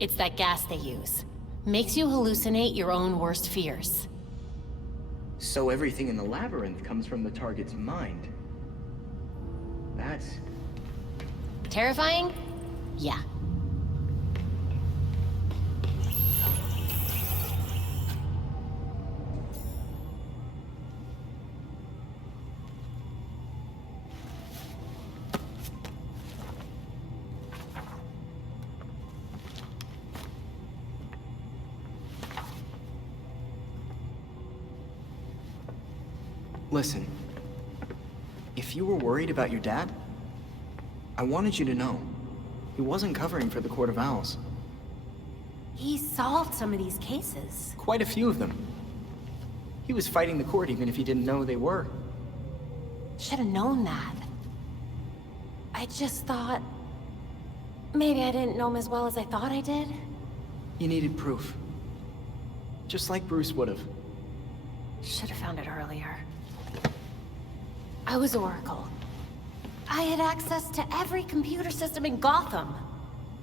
It's that gas they use. Makes you hallucinate your own worst fears. So everything in the labyrinth comes from the target's mind. That's... Terrifying? Yeah. Listen, if you were worried about your dad, I wanted you to know, he wasn't covering for the Court of Owls. He solved some of these cases. Quite a few of them. He was fighting the court even if he didn't know they were. Should have known that. I just thought... maybe I didn't know him as well as I thought I did? You needed proof. Just like Bruce would have. Should have found it earlier. I was Oracle. I had access to every computer system in Gotham.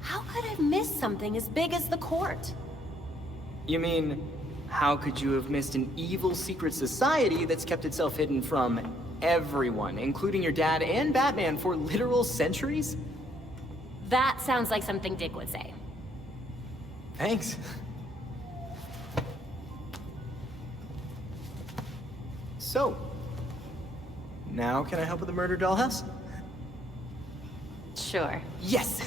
How could I miss something as big as the court? You mean, how could you have missed an evil secret society that's kept itself hidden from everyone, including your dad and Batman, for literal centuries? That sounds like something Dick would say. Thanks. So, now can I help with the murder dollhouse? Sure. Yes!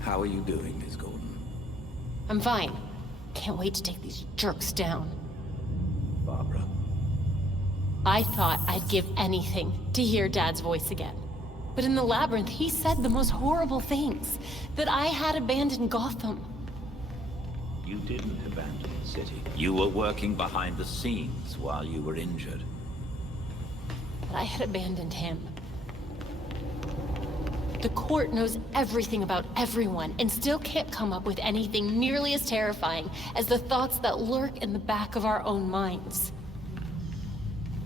How are you doing, Miss Gordon? I'm fine. Can't wait to take these jerks down. Barbara? I thought I'd give anything to hear Dad's voice again. But in the labyrinth, he said the most horrible things. That I had abandoned Gotham. You didn't abandon the city. You were working behind the scenes while you were injured. But I had abandoned him. The court knows everything about everyone and still can't come up with anything nearly as terrifying as the thoughts that lurk in the back of our own minds.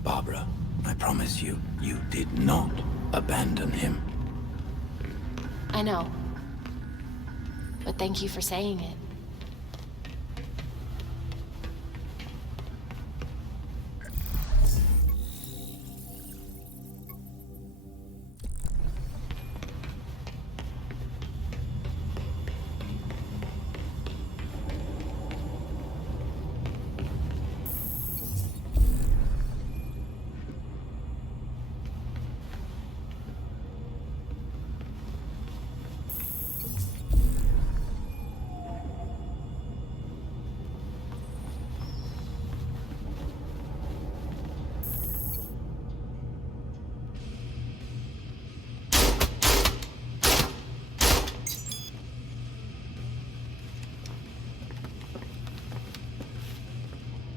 Barbara, I promise you, you did not abandon him. I know. But thank you for saying it.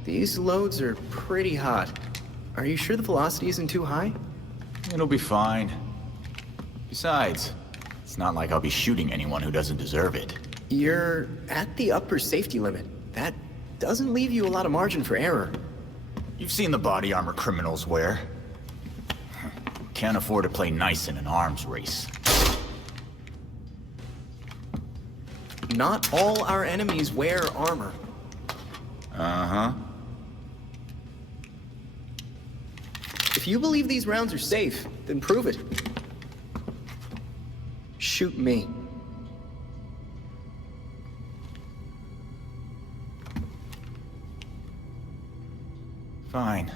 These loads are pretty hot. Are you sure the velocity isn't too high? It'll be fine. Besides, it's not like I'll be shooting anyone who doesn't deserve it. You're at the upper safety limit. That doesn't leave you a lot of margin for error. You've seen the body armor criminals wear. Can't afford to play nice in an arms race. Not all our enemies wear armor. Uh-huh. If you believe these rounds are safe, then prove it. Shoot me. Fine.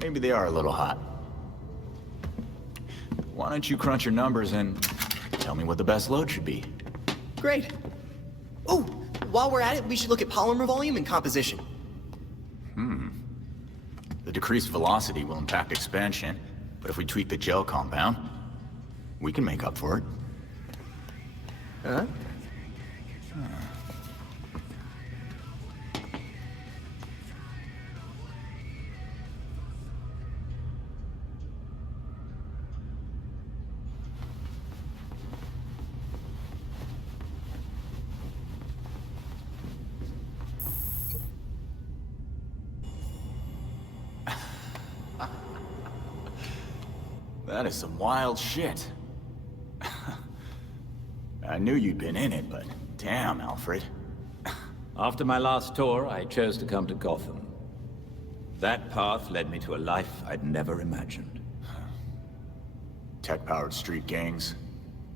Maybe they are a little hot. Why don't you crunch your numbers and tell me what the best load should be? Great. Oh, while we're at it, we should look at polymer volume and composition. The decreased velocity will impact expansion, but if we tweak the gel compound, we can make up for it. Huh? That is some wild shit. I knew you'd been in it, but damn, Alfred. After my last tour, I chose to come to Gotham. That path led me to a life I'd never imagined. Tech-powered street gangs,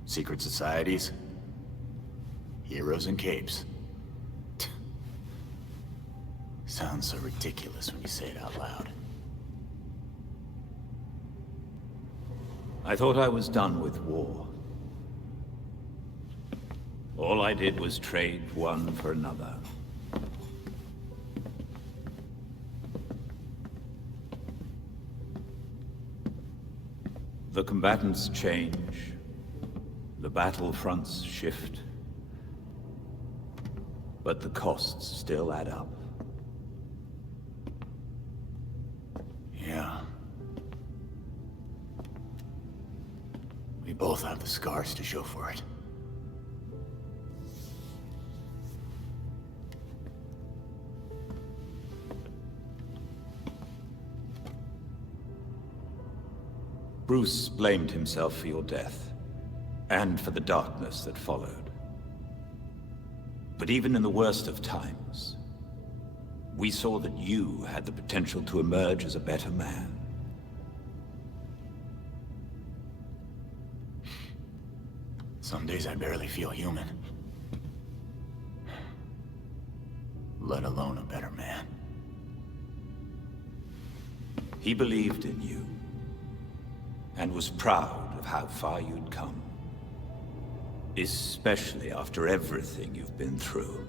secret societies, heroes in capes. Sounds so ridiculous when you say it out loud. I thought I was done with war. All I did was trade one for another. The combatants change. The battlefronts shift. But the costs still add up. Yeah. We both have the scars to show for it. Bruce blamed himself for your death, and for the darkness that followed. But even in the worst of times, we saw that you had the potential to emerge as a better man. Some days I barely feel human. Let alone a better man. He believed in you, and was proud of how far you'd come. Especially after everything you've been through.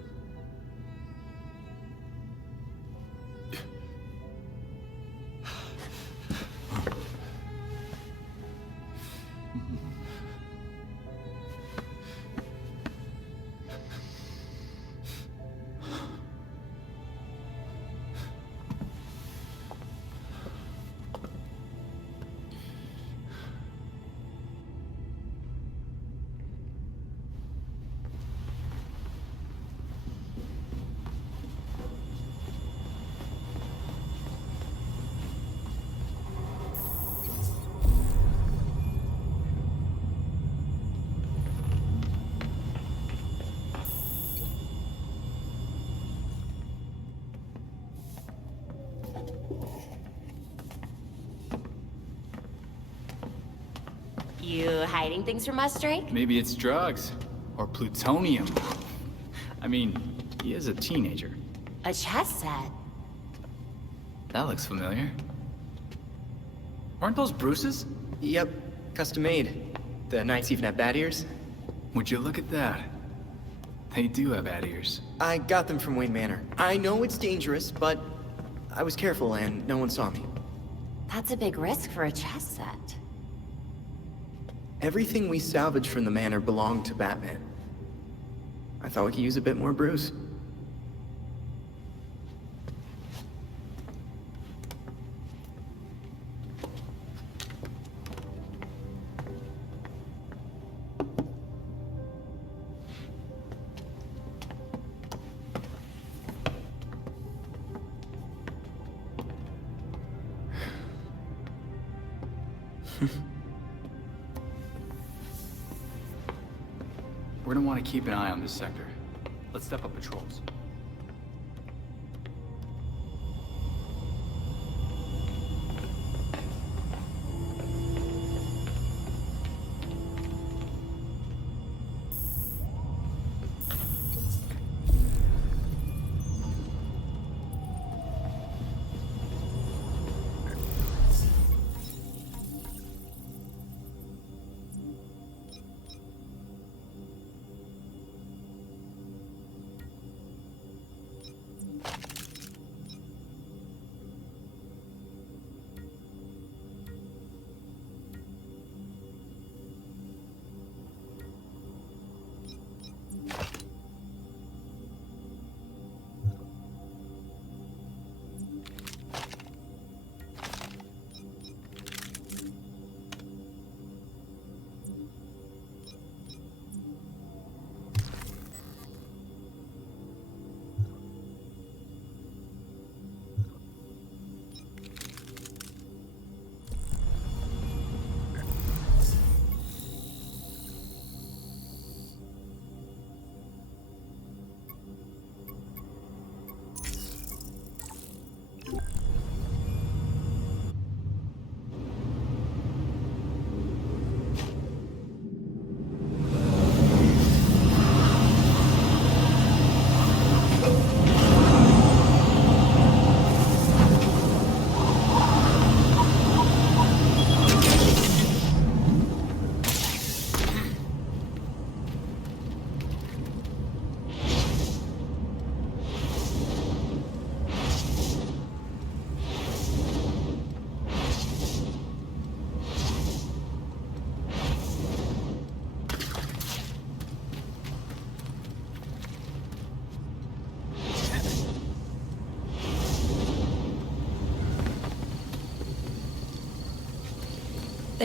You hiding things from us, Drake? Maybe it's drugs. Or plutonium. I mean, he is a teenager. A chess set. That looks familiar. Aren't those Bruce's? Yep, custom made. The knights even have bat ears. Would you look at that? They do have bat ears. I got them from Wayne Manor. I know it's dangerous, but I was careful and no one saw me. That's a big risk for a chess set. Everything we salvaged from the manor belonged to Batman. I thought we could use a bit more Bruce. We're gonna want to keep an eye on this sector. Let's step up patrols.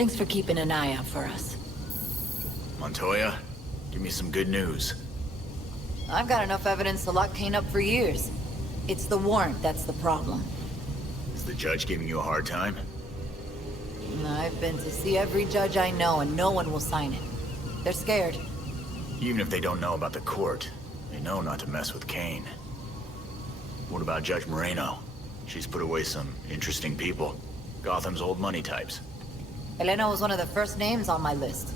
Thanks for keeping an eye out for us. Montoya, give me some good news. I've got enough evidence to lock Kane up for years. It's the warrant that's the problem. Is the judge giving you a hard time? I've been to see every judge I know, and no one will sign it. They're scared. Even if they don't know about the court, they know not to mess with Kane. What about Judge Moreno? She's put away some interesting people. Gotham's old money types. Elena was one of the first names on my list.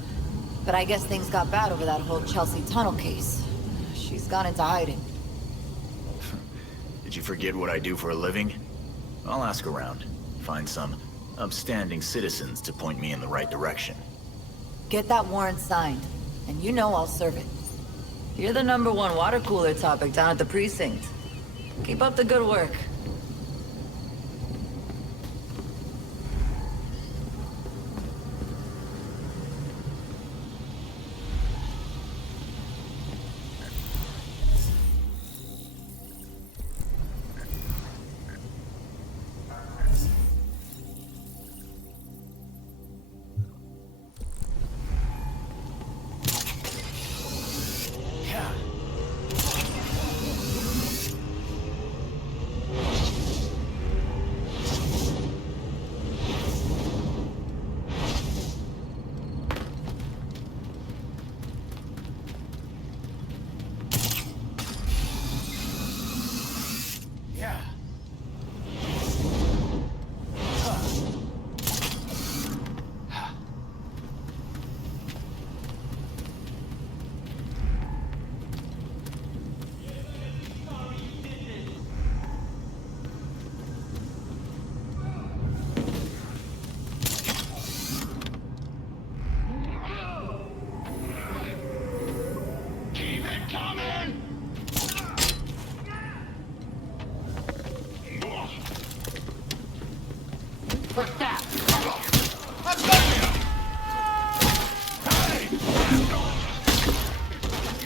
But I guess things got bad over that whole Chelsea tunnel case. She's gone into hiding. Did you forget what I do for a living? I'll ask around. Find some upstanding citizens to point me in the right direction. Get that warrant signed, and you know I'll serve it. You're the #1 water cooler topic down at the precinct. Keep up the good work.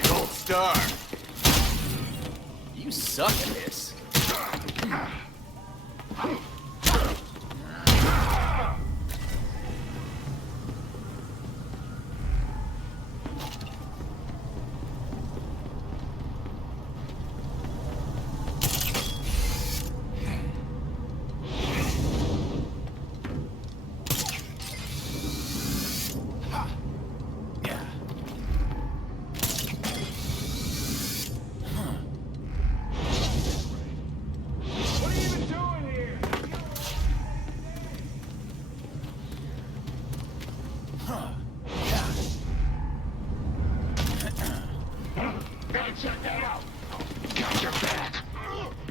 Gold star! You suck at this.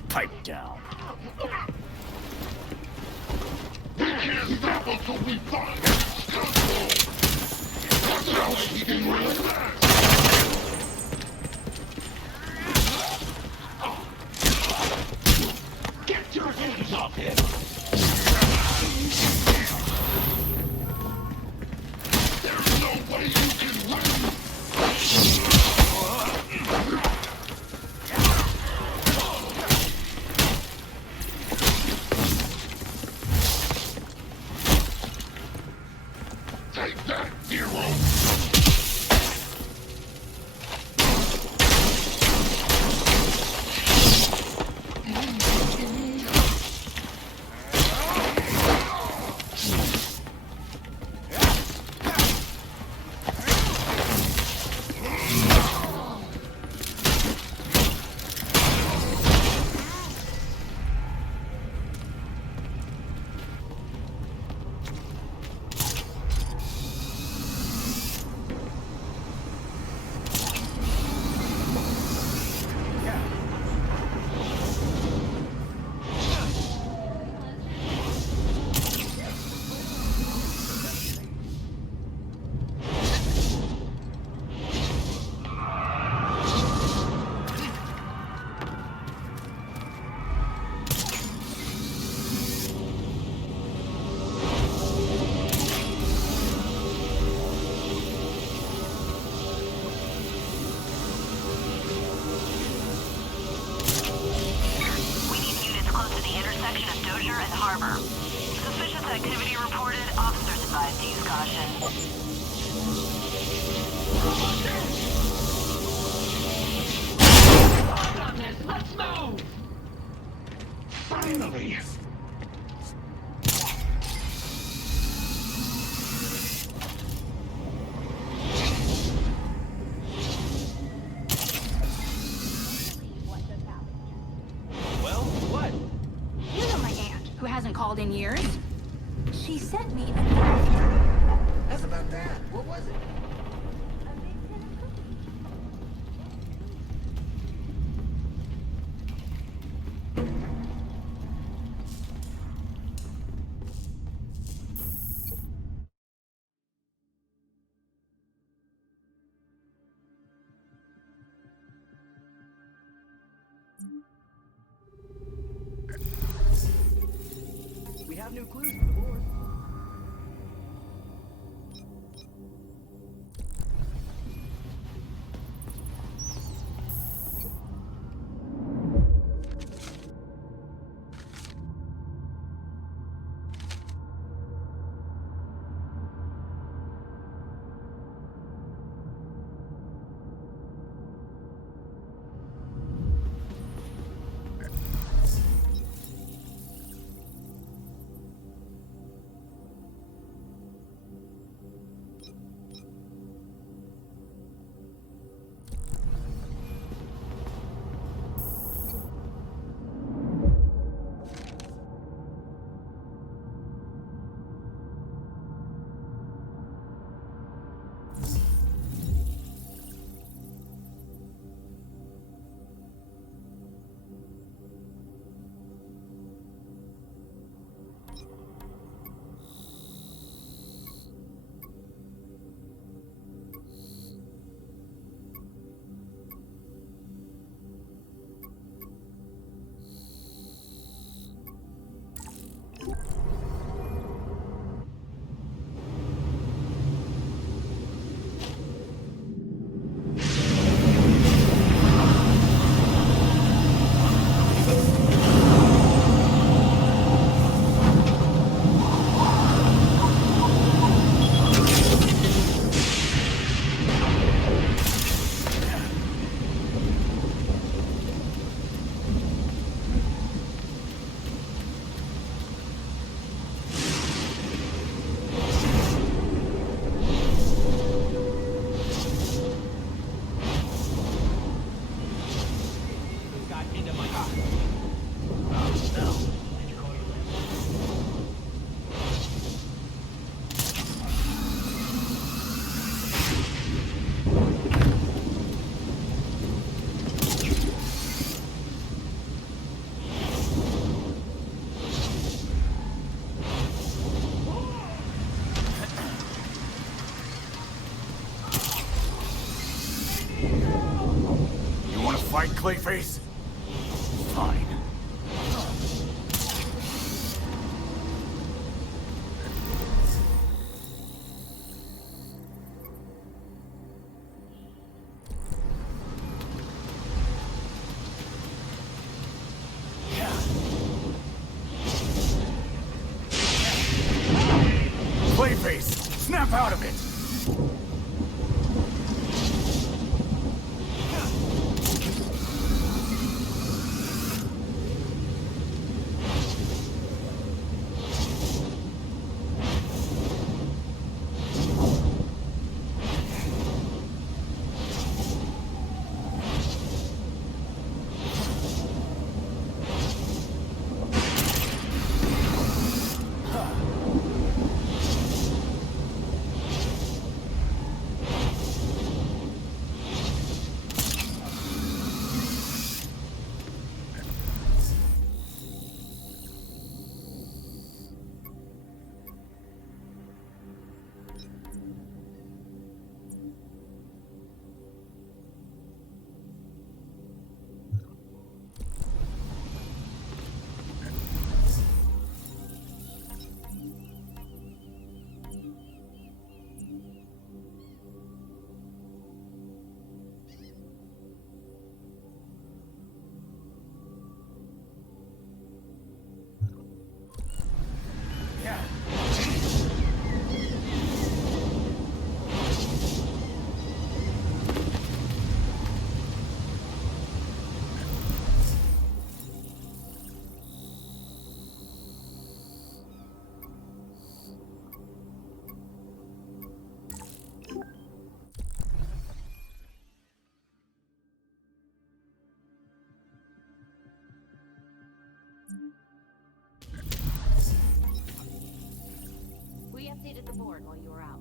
Pipe down. Get your hands off him! There's no way you can win! Take that, hero! Harbor. Suspicious activity reported. Officers advised to use caution. Let's move! Finally! Well, what? You know my aunt, who hasn't called in years. She sent me a That's about that. What was it? We have new clues for the board. Fight, Clayface? Fine. Clayface, snap out of it! sword while you were out.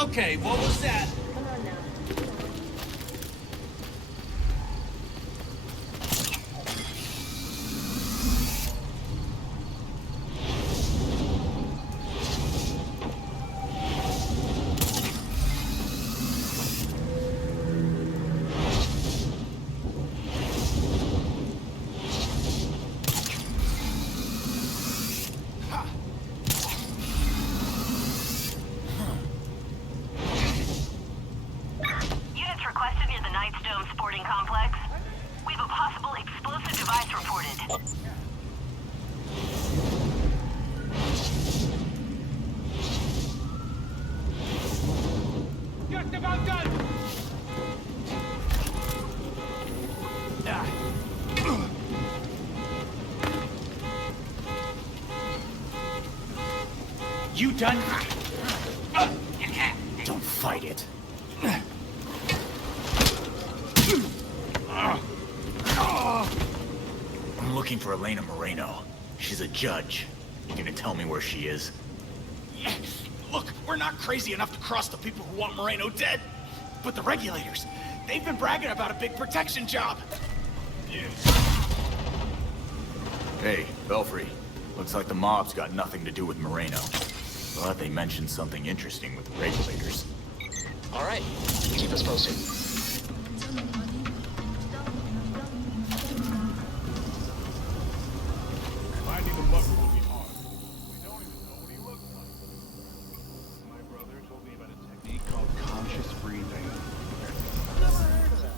Okay, what was that? Come on now. Units requested near the Knight's Dome sporting complex. We have a possible explosive device reported. Just about done! You done? Don't fight it. I'm looking for Elena Moreno. She's a judge. You gonna tell me where she is? Look, we're not crazy enough to cross the people who want Moreno dead. But the regulators, they've been bragging about a big protection job. Hey, Belfry. Looks like the mob's got nothing to do with Moreno. But they mentioned something interesting with the regulators. All right, keep us posted. Finding the mugger will be hard. We don't even know what he looks like. My brother told me about a technique called conscious breathing. I've never heard of that.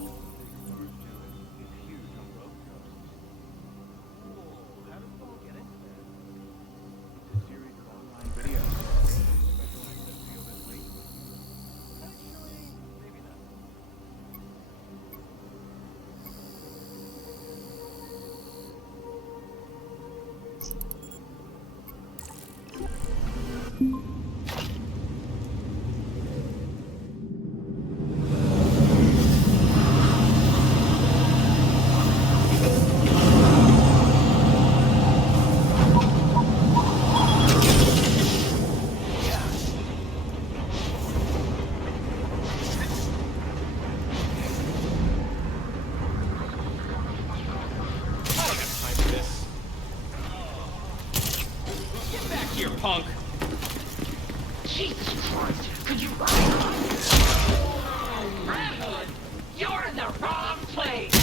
All the big stars do it. It's huge on both coasts. Cool. How does one get into that? It's a series of online videos. Special access deal this week. Actually, maybe not. I don't have time for this. Get back here, punk! Jesus Christ, could you... Red Hood, you're in the wrong place!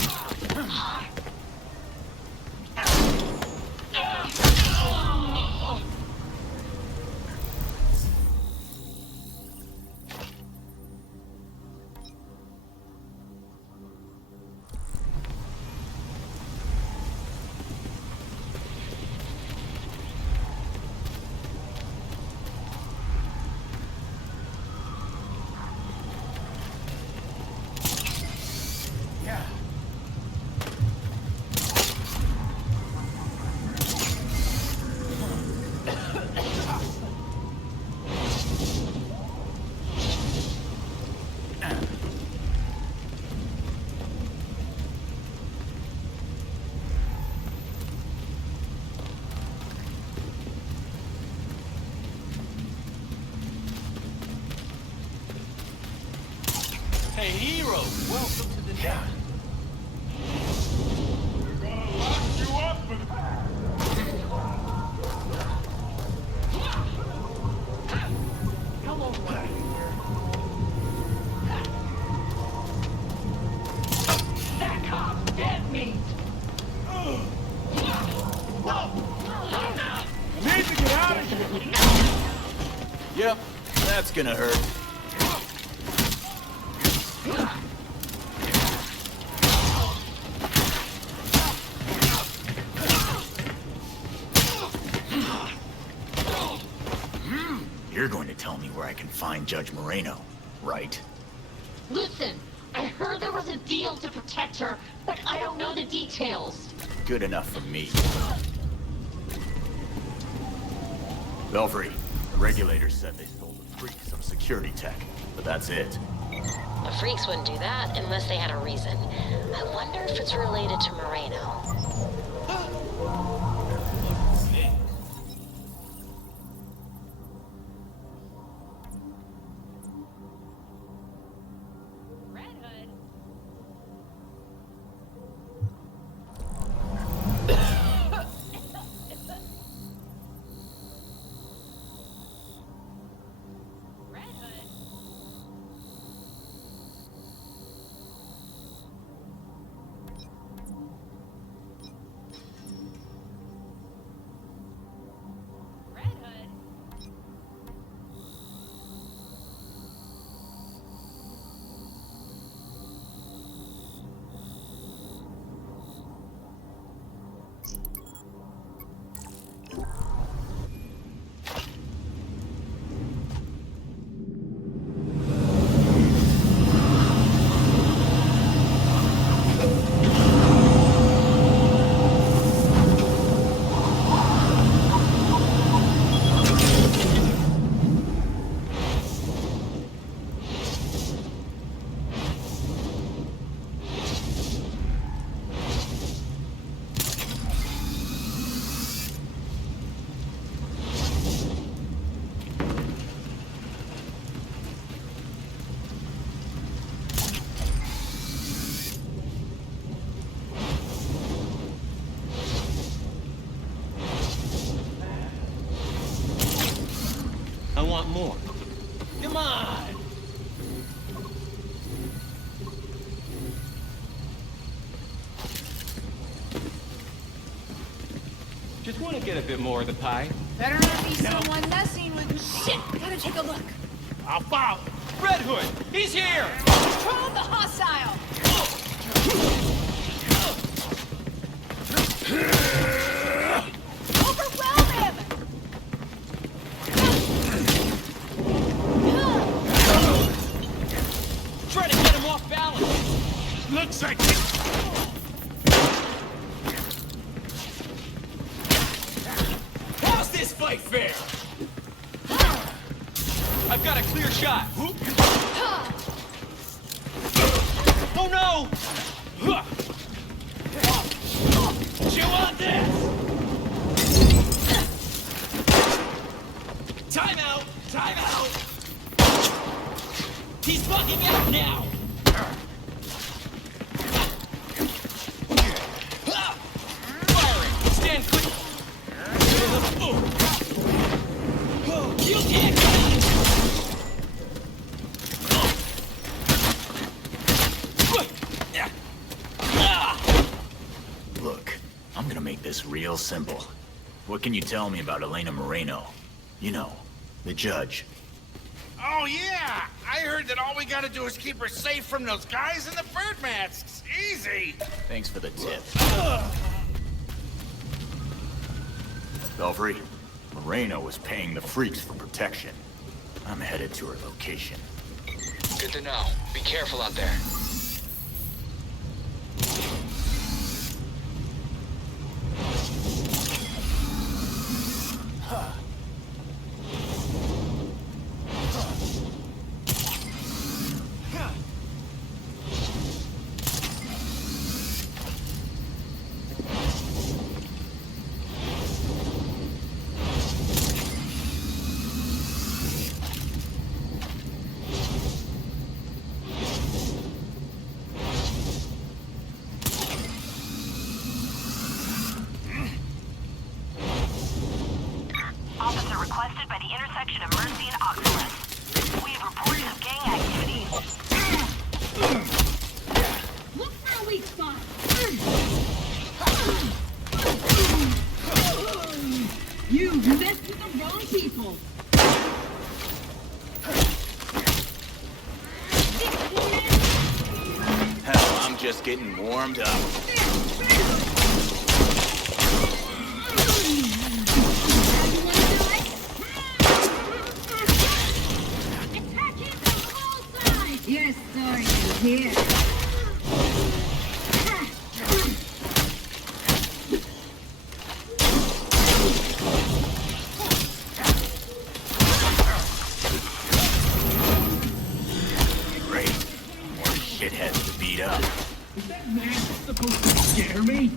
Yep, that's gonna hurt. You're going to tell me where I can find Judge Moreno, right? Listen, I heard there was a deal to protect her, but I don't know the details. Good enough for me. Belfry, the regulators said they stole the freak some security tech, but that's it. The freaks wouldn't do that unless they had a reason. I wonder if it's related to Moreno. I want more. Come on! Just want to get a bit more of the pie. Better not be someone messing with... Shit! Gotta take a look. I'll follow. Red Hood! He's here! Control the hostile! Overwhelm him! Try to get him off balance! Looks like it. How's this fight fair? I've got a clear shot. Oh no! Chew on this! Time out! Time out! He's bugging out now! Firing! Stand clear! You can't get it! Look, I'm gonna make this real simple. What can you tell me about Elena Moreno? You know, the judge. Oh, yeah! I heard that all we gotta do is keep her safe from those guys in the bird masks. Easy! Thanks for the tip. Belfry, Moreno was paying the freaks for protection. I'm headed to her location. Good to know. Be careful out there. Officer requested by the intersection of Mercy and Oxford. We have reports of gang activity. Look for a weak spot! You messed with the wrong people! just getting warmed up. Your story is here. Great. More shitheads to beat up. Is that mask supposed to scare me?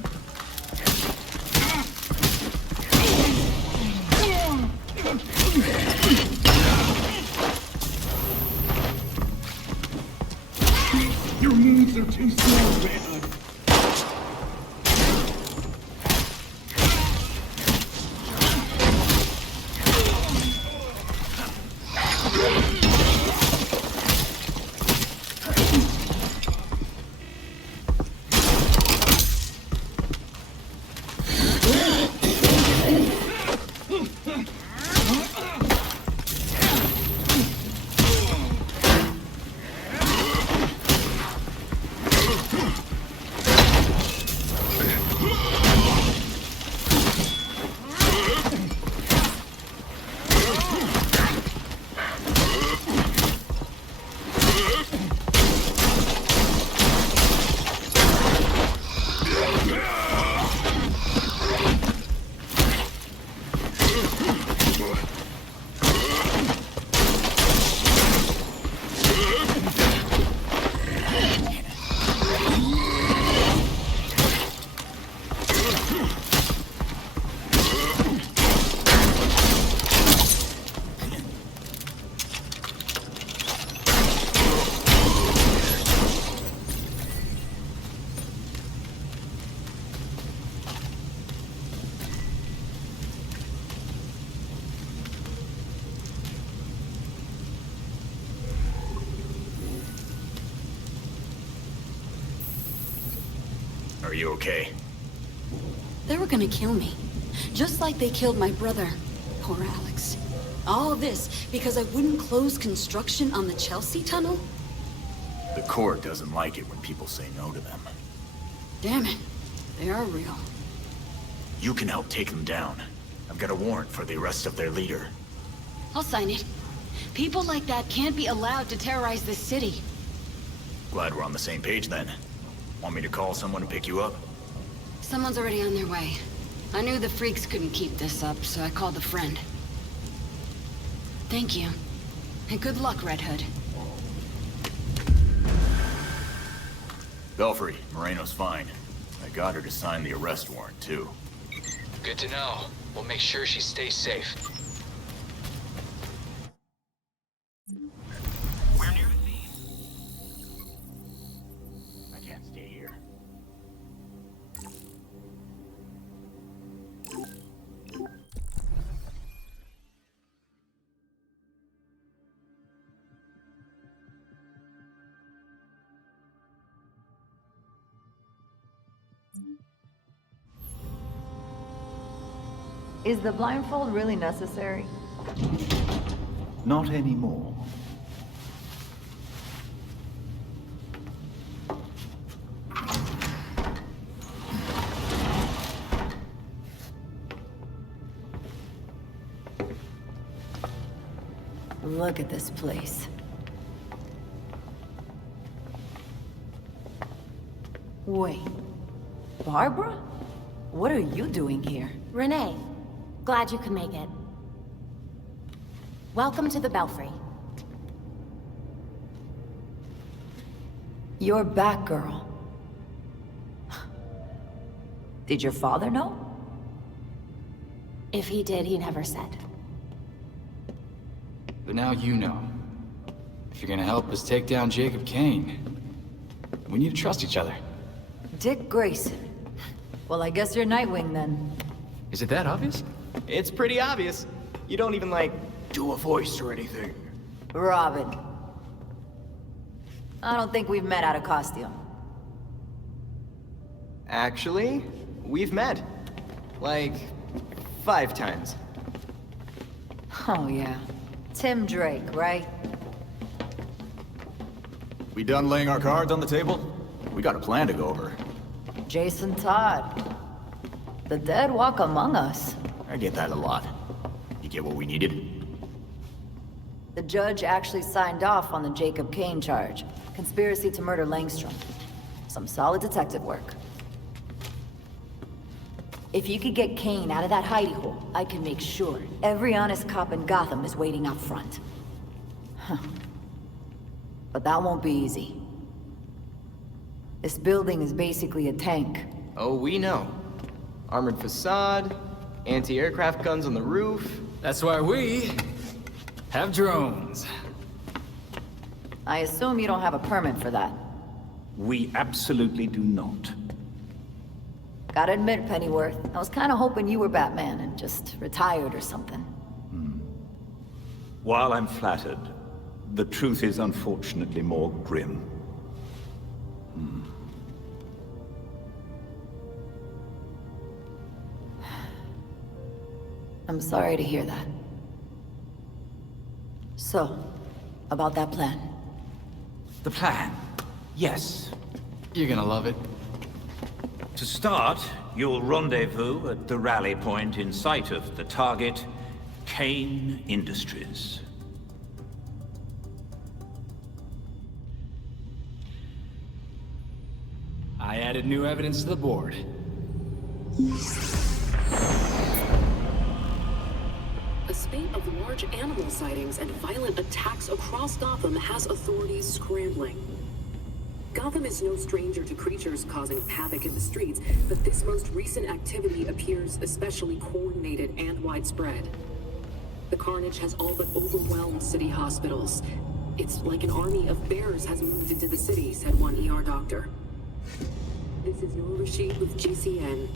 Your moves are too slow, man. Are you okay? They were gonna kill me. Just like they killed my brother. Poor Alex. All this because I wouldn't close construction on the Chelsea tunnel? The court doesn't like it when people say no to them. Damn it. They are real. You can help take them down. I've got a warrant for the arrest of their leader. I'll sign it. People like that can't be allowed to terrorize this city. Glad we're on the same page then. Want me to call someone to pick you up? Someone's already on their way. I knew the freaks couldn't keep this up, so I called a friend. Thank you. And good luck, Red Hood. Belfry, Moreno's fine. I got her to sign the arrest warrant, too. Good to know. We'll make sure she stays safe. We're near the scene. I can't stay here. Is the blindfold really necessary? Not anymore. Look at this place. Wait. Barbara? What are you doing here? Renee, glad you could make it. Welcome to the Belfry. You're Batgirl. Did your father know? If he did, he never said. But now you know. If you're gonna help us take down Jacob Kane, we need to trust each other. Dick Grayson. Well, I guess you're Nightwing then. Is it that obvious? It's pretty obvious. You don't even, like, do a voice or anything. Robin. I don't think we've met out of costume. Actually, we've met. Like, 5 times. Oh, yeah. Tim Drake, right? We done laying our cards on the table? We got a plan to go over. Jason Todd. The dead walk among us. I get that a lot. You get what we needed? The judge actually signed off on the Jacob Kane charge. Conspiracy to murder Langstrom. Some solid detective work. If you could get Kane out of that hidey hole, I can make sure every honest cop in Gotham is waiting out front. Huh. But that won't be easy. This building is basically a tank. Oh, we know. Armored facade, anti-aircraft guns on the roof. That's why we have drones. I assume you don't have a permit for that. We absolutely do not. Gotta admit, Pennyworth, I was kinda hoping you were Batman and just retired or something. While I'm flattered, the truth is unfortunately more grim. I'm sorry to hear that. So, about that plan. The plan? Yes. You're gonna love it. To start, you'll rendezvous at the rally point in sight of the target, Kane Industries. I added new evidence to the board. A spate of large animal sightings and violent attacks across Gotham has authorities scrambling. Gotham is no stranger to creatures causing havoc in the streets, but this most recent activity appears especially coordinated and widespread. The carnage has all but overwhelmed city hospitals. It's like an army of bears has moved into the city, said one ER doctor. This is Noor Rashid with GCN.